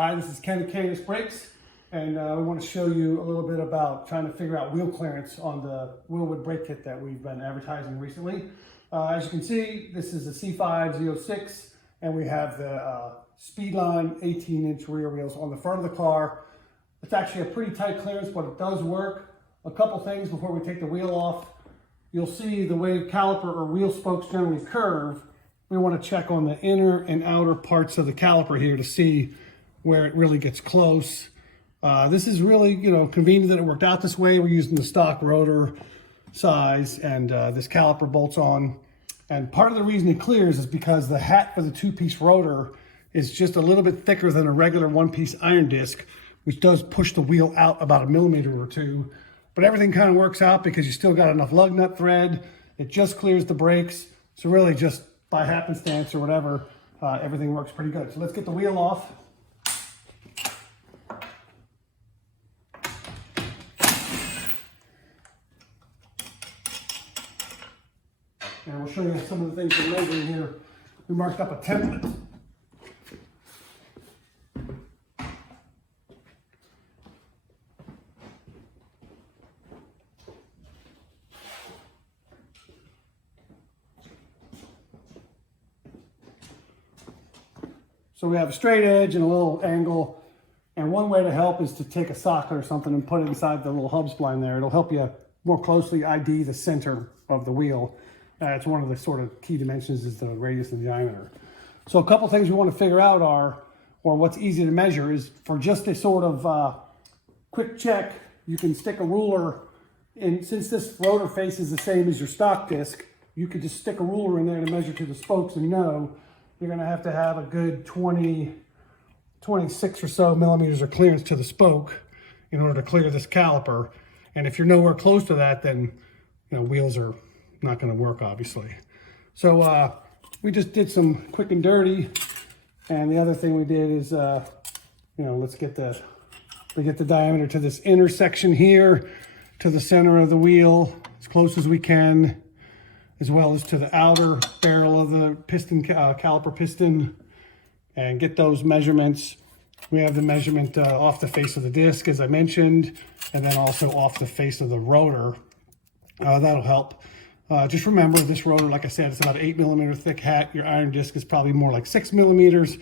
Hi, this is Ken at KNS Brakes, and we want to show you a little bit about trying to figure out wheel clearance on the Wheelwood brake kit that we've been advertising recently. As you can see, this is a C5 Z06, and we have the Speedline 18-inch rear wheels on the front of the car. It's actually a pretty tight clearance, but it does work. A couple things before we take the wheel off. You'll see the way caliper or wheel spokes generally curve. We want to check on the inner and outer parts of the caliper here to see where it really gets close. This is really, convenient that it worked out this way. We're using the stock rotor size, and this caliper bolts on. And part of the reason it clears is because the hat for the two-piece rotor is just a little bit thicker than a regular one-piece iron disc, which does push the wheel out about 1 millimeter or 2. But everything kind of works out because you still got enough lug nut thread. It just clears the brakes. So really just by happenstance or whatever, everything works pretty good. So let's get the wheel off. And we'll show you some of the things we're measuring here. We marked up a template. So we have a straight edge and a little angle. And one way to help is to take a socket or something and put it inside the little hub spline there. It'll help you more closely ID the center of the wheel. It's one of the sort of key dimensions is the radius and diameter. So a couple things we want to figure out are, or what's easy to measure is for just a sort of quick check, you can stick a ruler in. Since this rotor face is the same as your stock disc, you could just stick a ruler in there to measure to the spokes and know you're going to have a good 26 or so millimeters of clearance to the spoke in order to clear this caliper. And if you're nowhere close to that, then wheels are not going to work, obviously. So we just did some quick and dirty. And the other thing we did is, let's get the diameter to this intersection here, to the center of the wheel, as close as we can, as well as to the outer barrel of the piston, caliper piston, and get those measurements. We have the measurement off the face of the disc, as I mentioned, and then also off the face of the rotor. That'll help. Just remember this rotor, like I said, it's about 8 millimeter thick hat. Your iron disc is probably more like 6 millimeters.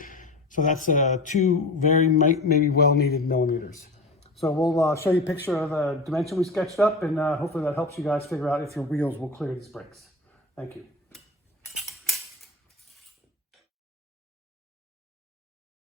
So that's 2 very maybe well needed millimeters. So we'll show you a picture of the dimension we sketched up, and hopefully that helps you guys figure out if your wheels will clear these brakes. Thank you.